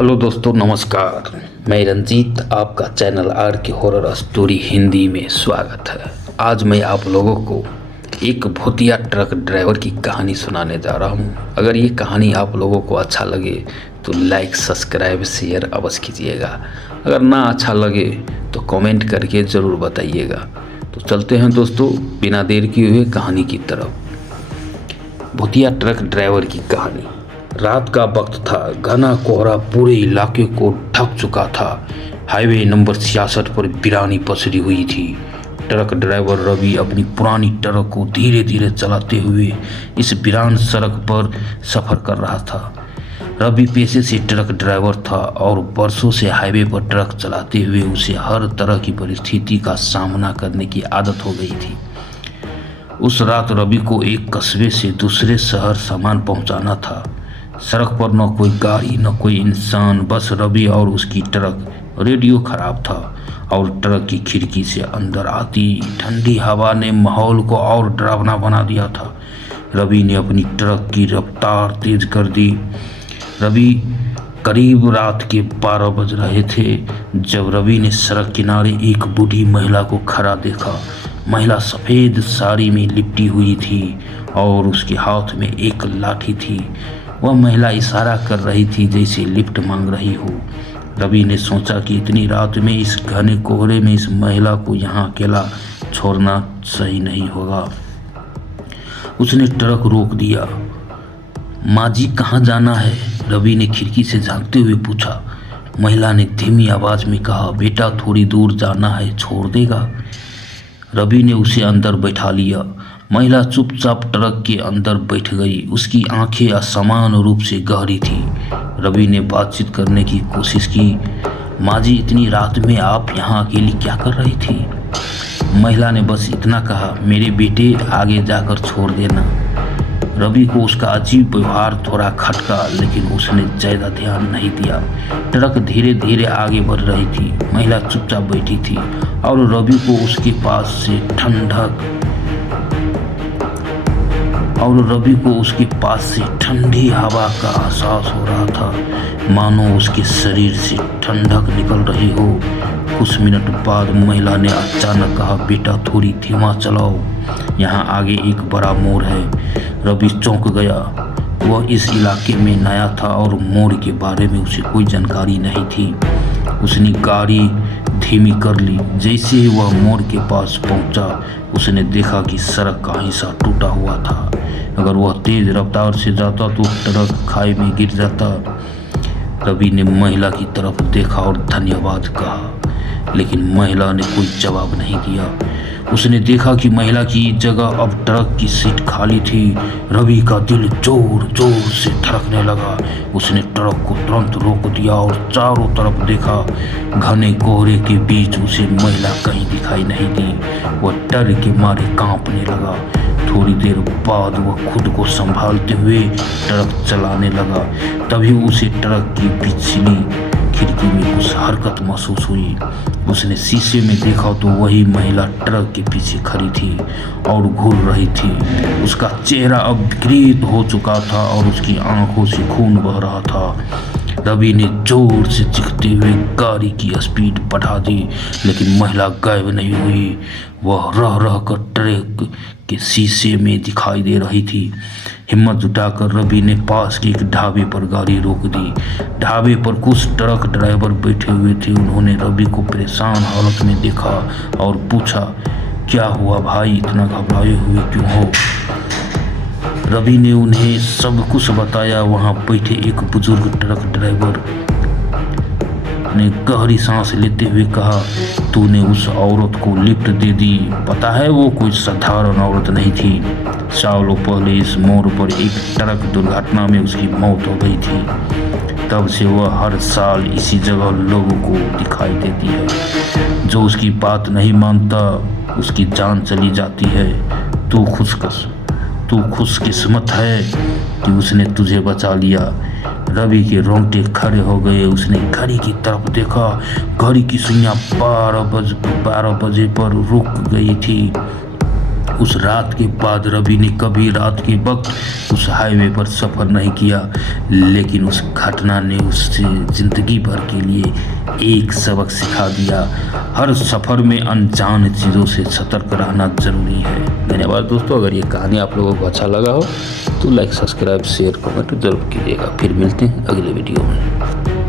Hello दोस्तों, नमस्कार। मैं रंजीत, आपका चैनल आर के हॉरर स्टोरी हिंदी में स्वागत है। आज मैं आप लोगों को एक भूतिया ट्रक ड्राइवर की कहानी सुनाने जा रहा हूं। अगर ये कहानी आप लोगों को अच्छा लगे तो लाइक, सब्सक्राइब, शेयर अवश्य कीजिएगा। अगर ना अच्छा लगे तो कमेंट करके ज़रूर बताइएगा। तो चलते हैं दोस्तों, बिना देर किए हुए कहानी की तरफ। भूतिया ट्रक ड्राइवर की कहानी। रात का वक्त था। घना कोहरा पूरे इलाके को ढक चुका था। हाईवे नंबर 66 पर वीरानी पसरी हुई थी। ट्रक ड्राइवर रवि अपनी पुरानी ट्रक को धीरे धीरे चलाते हुए इस वीरान सड़क पर सफ़र कर रहा था। रवि पेशे से ट्रक ड्राइवर था और वर्षों से हाईवे पर ट्रक चलाते हुए उसे हर तरह की परिस्थिति का सामना करने की आदत हो गई थी। उस रात रवि को एक कस्बे से दूसरे शहर सामान पहुंचाना था। सड़क पर न कोई गाड़ी न कोई इंसान, बस रवि और उसकी ट्रक। रेडियो खराब था और ट्रक की खिड़की से अंदर आती ठंडी हवा ने माहौल को और डरावना बना दिया था। रवि ने अपनी ट्रक की रफ्तार तेज कर दी। रवि करीब रात के 12 बज रहे थे जब रवि ने सड़क किनारे एक बूढ़ी महिला को खड़ा देखा। महिला सफ़ेद साड़ी में लिपटी हुई थी और उसके हाथ में एक लाठी थी। वह महिला इशारा कर रही थी जैसे लिफ्ट मांग रही हो। रवि ने सोचा कि इतनी रात में इस घने कोहरे में इस महिला को यहाँ अकेला छोड़ना सही नहीं होगा। उसने ट्रक रोक दिया। माँ जी, कहाँ जाना है? रवि ने खिड़की से झांकते हुए पूछा। महिला ने धीमी आवाज में कहा, बेटा थोड़ी दूर जाना है, छोड़ देगा? रवि ने उसे अंदर बैठा लिया। महिला चुपचाप ट्रक के अंदर बैठ गई। उसकी आंखें असमान रूप से गहरी थी। रवि ने बातचीत करने की कोशिश की। माँ जी, इतनी रात में आप यहाँ अकेली क्या कर रही थी? महिला ने बस इतना कहा, मेरे बेटे आगे जाकर छोड़ देना। रवि को उसका अजीब व्यवहार थोड़ा खटका, लेकिन उसने ज़्यादा ध्यान नहीं दिया। ट्रक धीरे धीरे आगे बढ़ रही थी। महिला चुपचाप बैठी थी और रवि को उसके पास से ठंडी हवा का एहसास हो रहा था, मानो उसके शरीर से ठंडक निकल रही हो। कुछ मिनट बाद महिला ने अचानक कहा, बेटा थोड़ी धीमा चलाओ, यहाँ आगे एक बड़ा मोड़ है। रवि चौंक गया। वह इस इलाके में नया था और मोड़ के बारे में उसे कोई जानकारी नहीं थी। उसने गाड़ी धीमी कर ली। जैसे ही वह मोड़ के पास पहुंचा, उसने देखा कि सड़क का हिस्सा टूटा हुआ था। अगर वह तेज रफ्तार से जाता तो ट्रक खाई में गिर जाता। रवि ने महिला की तरफ देखा और धन्यवाद कहा, लेकिन महिला ने कोई जवाब नहीं दिया। उसने देखा कि महिला की जगह अब ट्रक की सीट खाली थी। रवि का दिल जोर जोर से धड़कने लगा। उसने ट्रक को तुरंत रोक दिया और चारों तरफ देखा। घने कोहरे के बीच उसे महिला कहीं दिखाई नहीं दी। वह डर के मारे कांपने लगा। थोड़ी देर बाद वह खुद को संभालते हुए ट्रक चलाने लगा। तभी उसे ट्रक की पिछली खिड़की में कुछ हरकत महसूस हुई। उसने शीशे में देखा तो वही महिला ट्रक के पीछे खड़ी थी और घूर रही थी। उसका चेहरा अब विकृत हो चुका था और उसकी आंखों से खून बह रहा था। रवि ने जोर से चीखते हुए गाड़ी की स्पीड बढ़ा दी, लेकिन महिला गायब नहीं हुई। वह रह रह कर ट्रक के शीशे में दिखाई दे रही थी। हिम्मत जुटाकर रवि ने पास के एक ढाबे पर गाड़ी रोक दी। ढाबे पर कुछ ट्रक ड्राइवर बैठे हुए थे। उन्होंने रवि को परेशान हालत में देखा और पूछा, क्या हुआ भाई, इतना घबराए हुए क्यों हो? रवि ने उन्हें सब कुछ बताया। वहाँ बैठे एक बुजुर्ग ट्रक ड्राइवर ने गहरी सांस लेते हुए कहा, तूने उस औरत को लिफ्ट दे दी। पता है वो कोई साधारण औरत नहीं थी। सालों पहले इस मोड़ पर एक ट्रक दुर्घटना में उसकी मौत हो गई थी। तब से वह हर साल इसी जगह लोगों को दिखाई देती है। जो उसकी बात नहीं मानता उसकी जान चली जाती है। तू खुशकिस्मत है कि उसने तुझे बचा लिया। रवि के रोंगटे खड़े हो गए। उसने घड़ी की तरफ देखा। घड़ी की सुइयां 12 बजे पर रुक गई थी। उस रात के बाद रवि ने कभी रात के वक्त उस हाईवे पर सफ़र नहीं किया, लेकिन उस घटना ने उससे ज़िंदगी भर के लिए एक सबक सिखा दिया। हर सफ़र में अनजान चीज़ों से सतर्क रहना ज़रूरी है। धन्यवाद दोस्तों। अगर ये कहानी आप लोगों को अच्छा लगा हो तो लाइक, सब्सक्राइब, शेयर, कमेंट जरूर कीजिएगा। फिर मिलते हैं अगले वीडियो में।